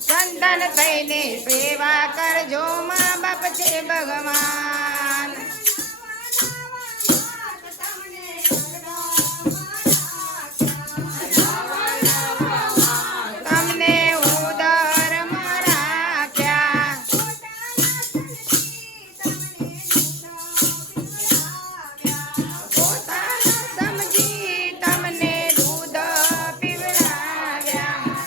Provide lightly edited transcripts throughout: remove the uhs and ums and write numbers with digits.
સંતાન થઈને સેવા કરજો મા બાપ છે ભગવાન તમને ઉદરમાં રાખ્યા પોતાના સમજી તમને દૂધ પીવડાવ્યા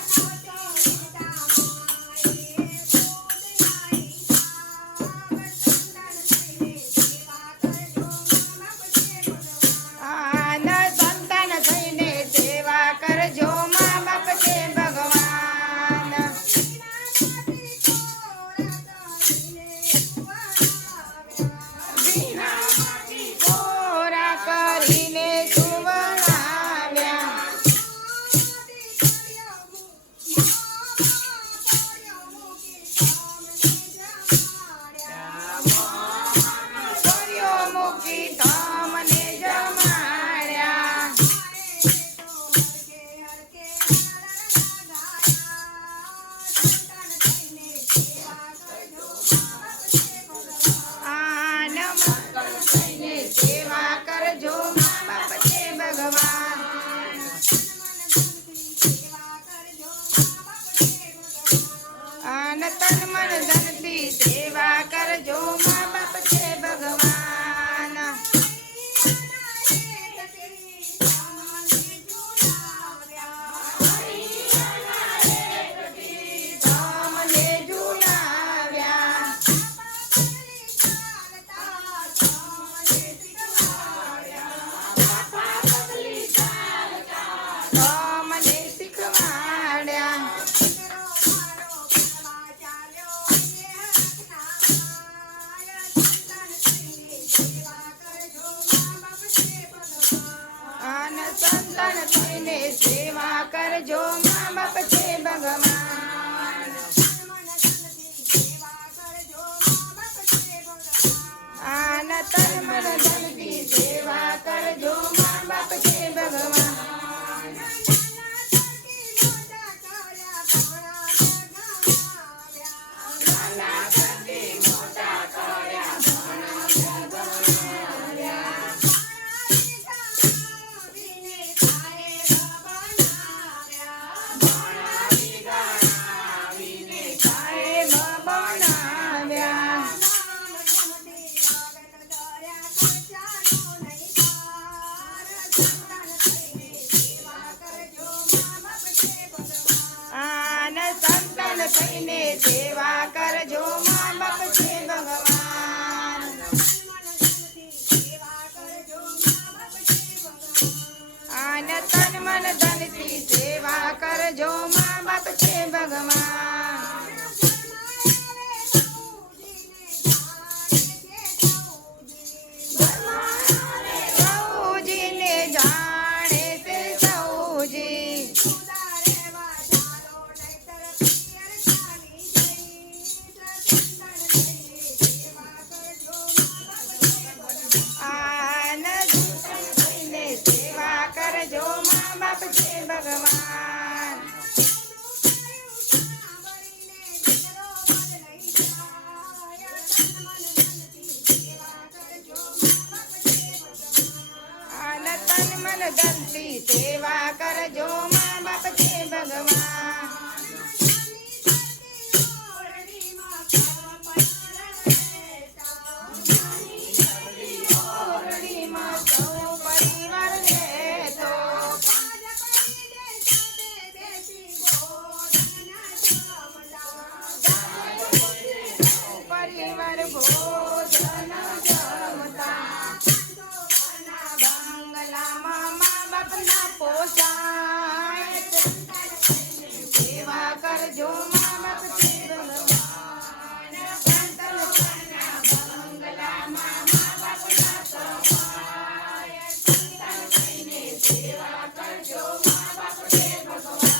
આન સંતાન થઈને સેવા કરજો મા બાપ છે ભગવાન વિનામાંથી કોરા કરીને સુવડાવ્યા કર્યો મૂકી તમને જમાડ્યા આન થઈને સેવા કરજો મા બાપ છે ભગવાન આન તન મન ધનથી સેવા કરજો મા બાપ છે ભગવાન તમને ઝુલાવ્યા તમને શીખવાડ્યા આન સંતાન થઈને સેવા કરજો મા બાપ છે ભગવાન આન તન મન ધનથી સેવા કરજો મા બાપ છે ભગવાન નાના કરતી મોટા કર્યા ભણાવીને સાહેબ બનાવ્યા આન સંતાન થઈને સેવા કરજો મા બાપ છે ભગવાન આન તન મન ધનથી સેવા કરજો મા બાપ છે ભગવાન સૌજીને જાણે છે સૌજી આન થઈને સેવા કરજો મા બાપ છે ભગવાન આન તન મન ધનથી સેવા કરજો મા બાપ છે ભગવાન ઓરડીમાં સૌ પરિવાર રહેતો પરિવાર ભોજન જમતા બંગલામાં મા બાપના પોસાય સેવા કરજો મા બાપ છે ભગવાન બંગલામાં મા બાપના સહાય સંતાન થઈને સેવા કરજો મા બાપ છે ભગવાન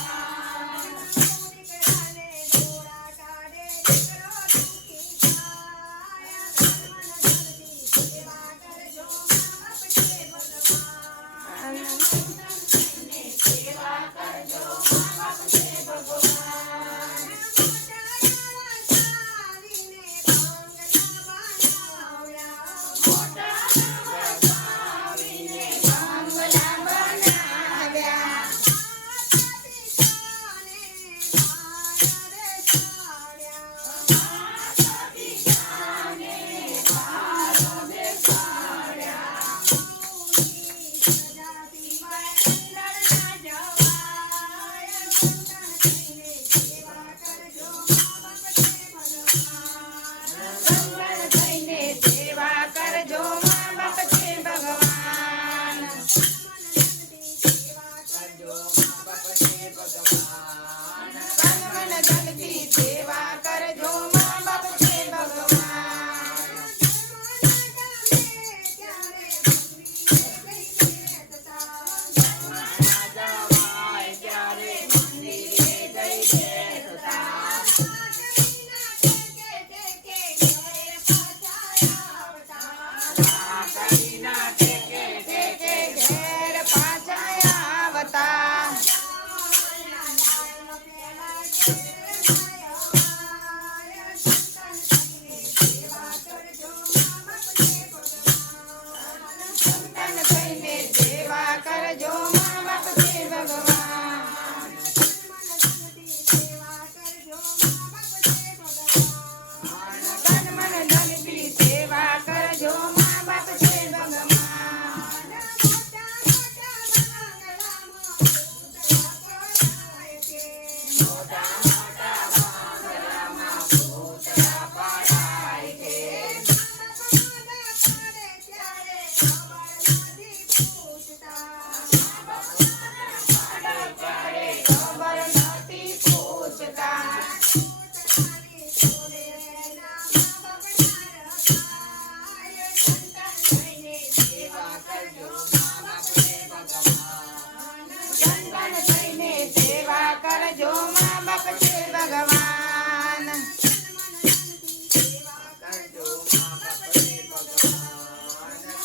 સંતાન થઈને સેવા કરજો મા બાપ છે ભગવાન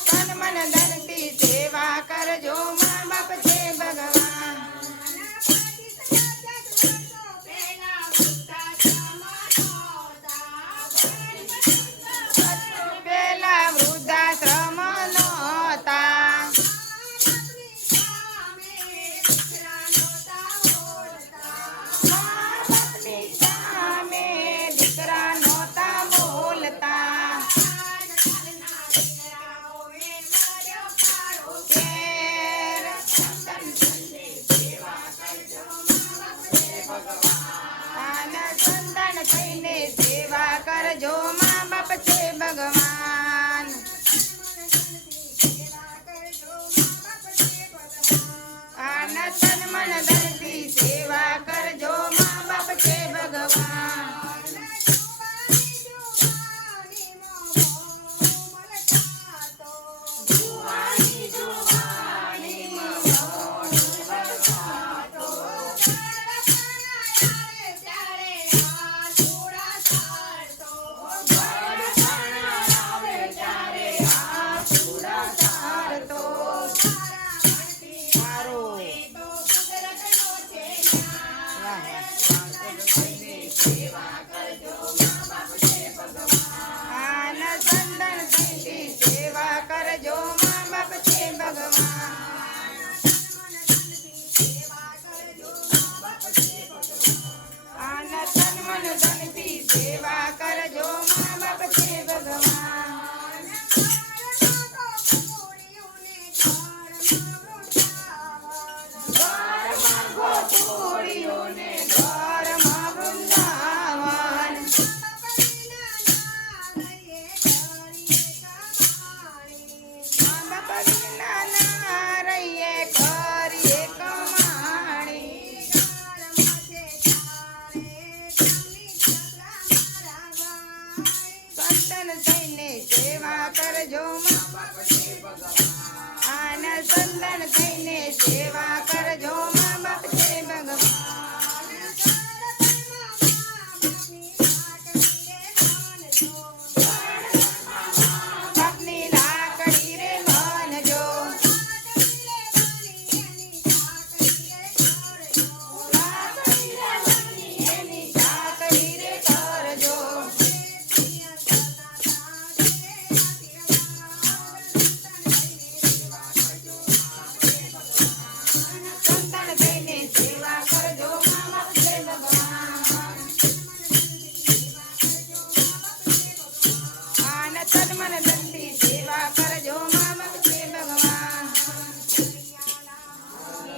તન મન ધનથી સેવા કરજો મા બાપ છે ભગવાન પેલા વૃદ્ધાશ્રમ નહોતા મા બાપની સામે દીકરા નહોતા બોલતા ઘેર સંતાન થઈને સેવા કરજો મા બાપ છે ભગવાન સંતાન થઈને